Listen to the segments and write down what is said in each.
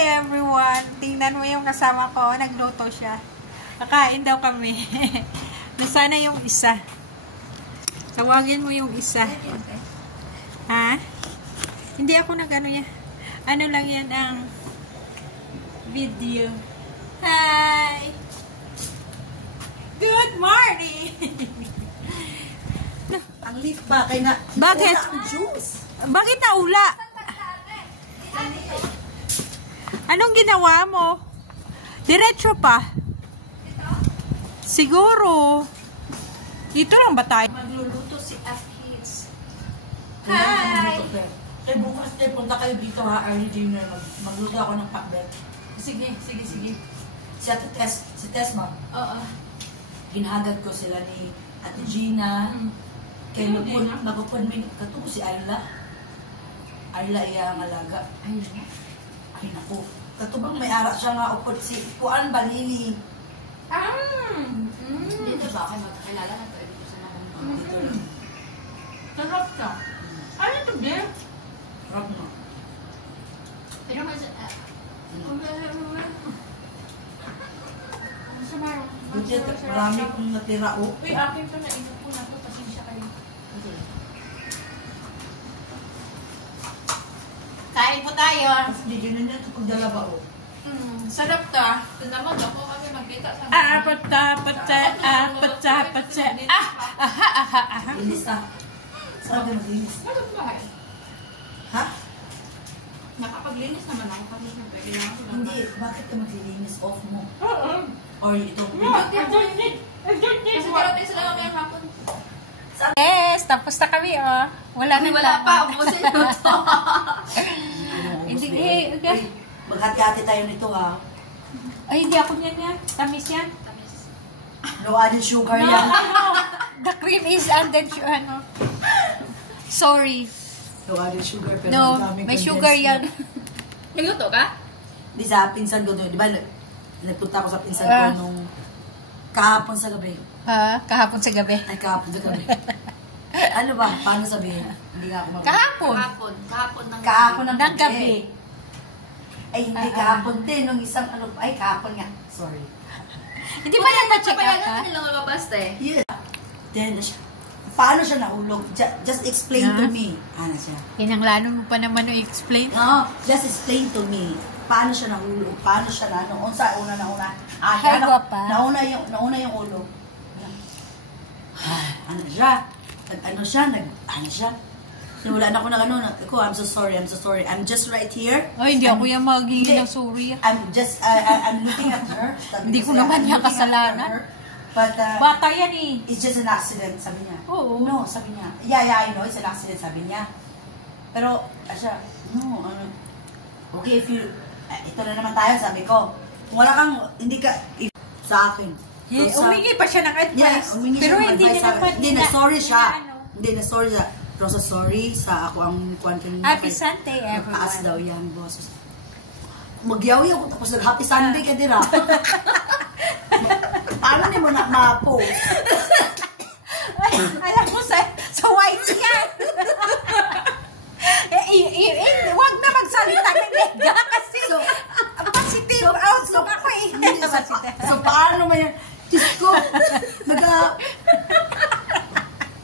Hi everyone! Tingnan mo yung kasama ko. Nagluto siya. Kakain daw kami. Nasana yung isa. Tawagin mo yung isa. Ha? Hindi ako nag-ano yan. Ano lang yan ang video. Hi! Good morning! Ang lit ba? Kaya nga. Bakit? Juice. Bakit naula? Anong ginawa mo? Diretso pa. Siguro. Dito lang ba tayo? Magluluto si Akis. Hi! Eh, bukas tayo punta kayo dito ha, early dinner. Magluto ako ng pakbet. Sige. Si Ate Tess, si Tess ma'am. Oo. Ginhagad ko sila ni Ate Gina. Kaya magpupun min, katuko si Ayla. Ayla iya ang alaga. Ay naku. Katubang may ara siya nga upod si Kuan Balili. Dito ba ako magkakilala na pwede ko sa mga Dito lang. Sarap ka. Ano ito, dear? Sarap na. Pero mas... Buti marami kong natira o. Uy, akin to na ito po na to. Pasensya kayo. Kain po tayo. Kasi hindi yun na ito pagdala ba o. Sarap ta. Ito naman ako kami magkita sa... Linis na. Saan ka maglinis? Ano ba? Ha? Nakapaglinis naman ako kami na pwede lang ako. Hindi. Bakit ka maglilinis off mo? Oo. Or itong... Kasi parating sila lang yung hapon. Yes! Tapos na kami, oh. Wala na Wala pa. Ubusin ko to. Hindi, Uy, maghati-hati tayo nito ha. Ay, hindi ako niyan yan. Tamis yan. No added sugar yan. The cream is added ano. Sorry. No added sugar pero No, daming may condensed sugar yan. milk. Nagluto ka? Di sa pinsan ko doon. Di ba nagpunta ako sa pinsan ko nung kahapon sa gabi. Kahapon sa gabi. Ay, kahapon sa gabi. Ano ba? Paano sabihin? Hindi nga ako Kahapon. Kahapon ng Kahapon ng gabi. Ay, hindi kahapon din. Nung isang ano, ay kahapon nga. Sorry. Hindi ba yan na-check Kaya out, ha? nga nilang lumabas eh. Yeah. Then, paano siya nahulog? Just explain to me. Ano siya? Kinanglano mo pa naman i-explain. No, just explain to me. Paano siya nahulog? Paano siya na? Noon sa una. Ay, guwapa. Nauna yung ulo. Ano siya? Ano siya? Wala na ako ng ano. I'm so sorry. I'm just right here. Ay, hindi ako yung magiging ng sorry. I'm looking at her. Hindi ko naman niya kasalanan. But, Bata yan eh. it's just an accident, sabi niya. Oo. No, sabi niya. Yeah, I know, it's an accident, sabi niya. Pero, siya, no, okay, if you, ito na naman tayo, sabi ko. Kung wala kang, hindi ka, sa akin. Umingi pa siya ng advice. Yeah, umingi pero siya ng hindi advice. niya naman. Hindi, na-sorry siya. Hindi, na-sorry siya. Rosa, sorry sa ako ang kuwan kanina. Happy Sunday, everyone. Taas daw yan, boss. Magyawi ako, tapos nag-happy Sunday ka dira. Paano niyo mo na ma-post? Alam mo, sa white yan. Huwag na magsalita ng lega kasi positive outlook ako eh. So, paano mo yan? Diyos ko,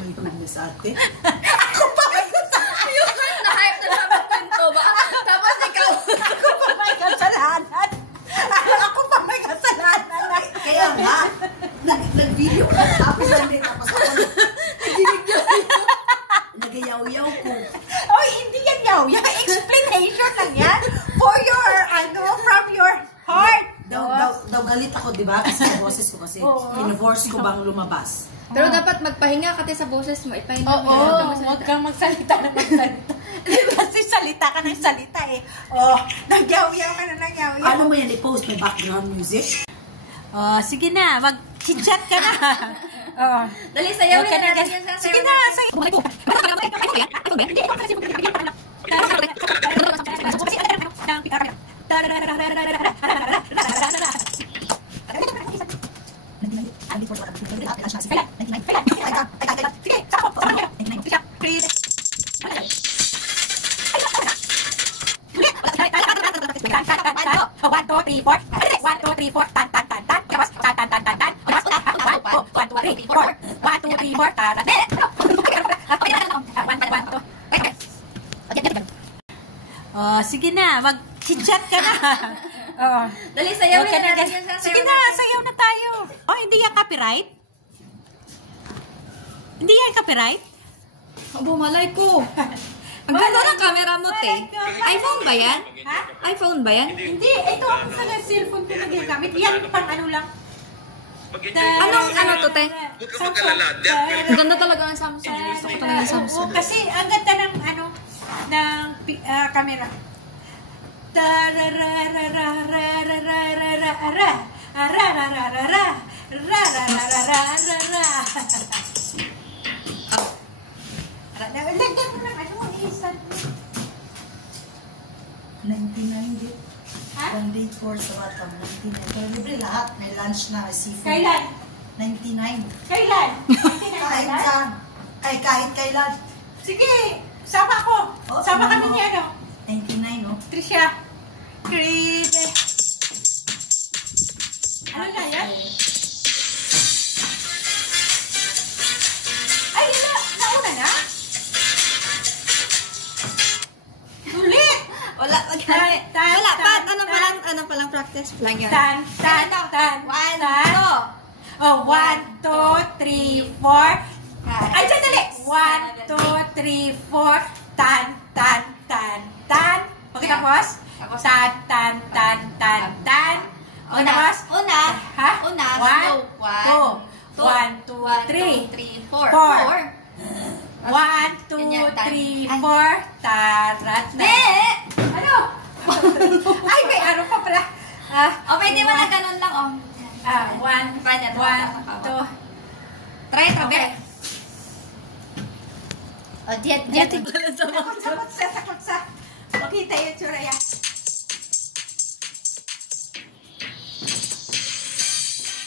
my goodness, ate. Ako pa may Yung na-hype na sa kwento ba? Tapos ikaw. Ako pa may kasalanan. Ako pa may kasalanan. Kaya nga, nag-video ka tapos Sunday, tapos ako nag-yaw-yaw ko. Oy, hindi yan yaw. Yung explanation lang yan. For your, from your heart. Daw galit ako, di ba? Kasi sa boses ko kasi. Pinaforce ko bang lumabas. Pero dapat magpahinga ka sa boses mo. Ipahinga mo. Huwag kang magsalita na magsalita. Kasi salita ka ng salita eh. Nagyaw-yaw ka na nagyaw-yaw. Ano mo yan, i-post may background music? Sige na, mag-chat ka na. Dali, sayaw Huwag ka na na. natin yan. Sige na, sayaw. Sige, Tan, tan, tan, tan. 1, 2, 3, 4. 1, 2, 3, 4. Tan, tan, tan, tan. Tapos, tan, tan, tan, tan, tan. Tapos, 1, 2, 3, 4. 1, 2, 3, 4. Tan, tan, tan. 1, 1, 1, 2. Oh, sige na. Mag-chat ka na. Oh. Dali, sayaw Okay na na, natin yan. sige na, sayaw na tayo. Oh, hindi yan copyright? Hindi yan copyright? Bumalay ko. Ang ganda ng camera mo, te. iPhone ba yan? Ha? iPhone ba yan? Hindi, ito ang sa cellphone ko nagagamit. Yan pang ano lang. Ano to, te? Huwag ka mag-alala. Ang ganda talaga ng Samsung. Gusto ko talaga ng Samsung. Oo, kasi ang ganda ng ano, ng camera. Lagyan mo ng ano, isang 99 dit. Ha? 1 day course sa Batam. 99. Pero libre lahat. May lunch na, may seafood. Kailan? 99. Kailan? Kahit saan. Ay, kahit kailan. Sige, sama ko. Oh, Sama sama kami mo. ni ano. 99, no? Trisha. Creed. Ano na yan? Ay, nauna na? Ulit! Wala, wala pa. Ano palang practice lang yun. Tan, tan, tan. One, tan. two. Oh, 1, 2, 3, 4. Ay, sandali! 1, 2, 3, 4. Tan, tan, tan, tan. Pagkatapos? Tapos? Tan, tan, tan, tan, tan. Pagkatapos? Una. Ha? Una. 1, 2. 1, 2, 3. 4. 1, 2, 3, 4. Tarat na. Di! Ano? Ay, may ano pa pala. O, pwede mo na ganun lang, oh. 1, 2. Try, Okay. O, diet. Sakot sa. Makita yung tsura yan.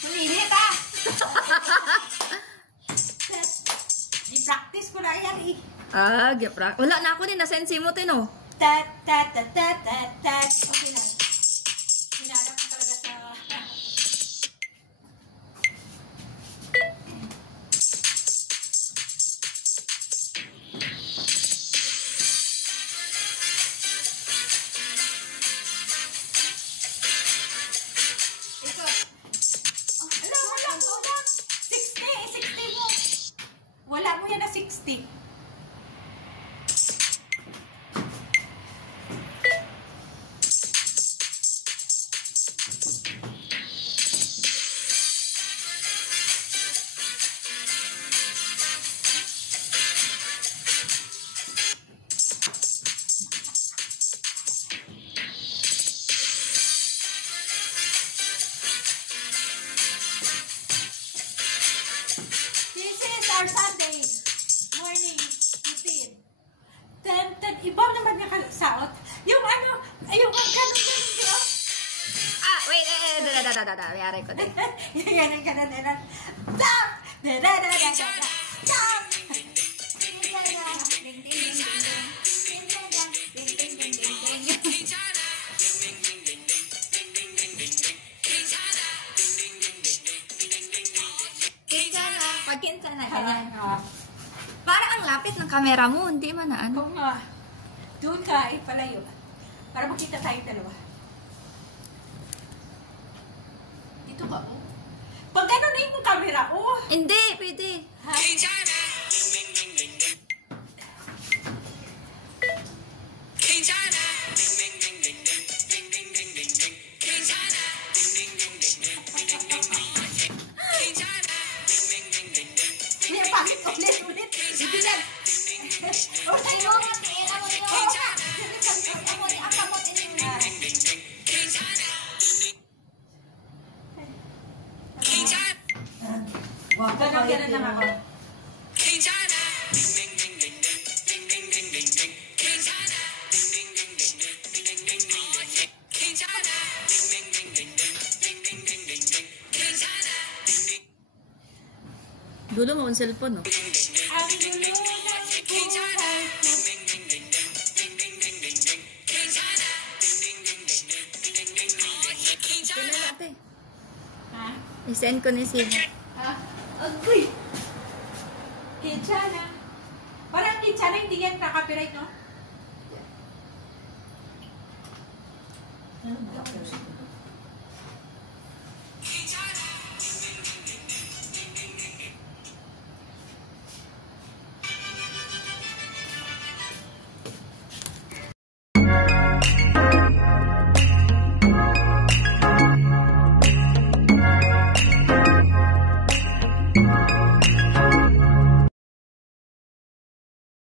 Humilit, ah. Di-practice ko na yan eh. Geprak. Wala na ako din. Nasensi mo, Tino. Tat, tat, tat, tat, tat, tat. Okay na. Hinanap ko talaga sa... Ito. Wala. 60 mo. Wala mo yan na 60. This is our Sunday morning routine. Ten, iba naman yung saot. Yung ano, yung ganun yun. Ah, wait. Dada. Mayari ko din. Yung ganun. Stop! Stop! Pagkinsa na, ganyan. Para ang lapit ng camera mo, hindi man na ano. Kung doon ka ipalayo. Para makita tayong dalawa. Dito ka, oh. Pag gano'n na yung camera, oh. Hindi, pwede. Ha? Hindi, pangit. Ulit. Ibigan. Oh, tayo. Ganun lang ako. Dulo mo ang cellphone, no? Ang gulo ng buhay ko. I-send ko ni Siva. Agoy! Kinchana. Parang kinchana, hindi yan ka-copyright, no? Ano ba?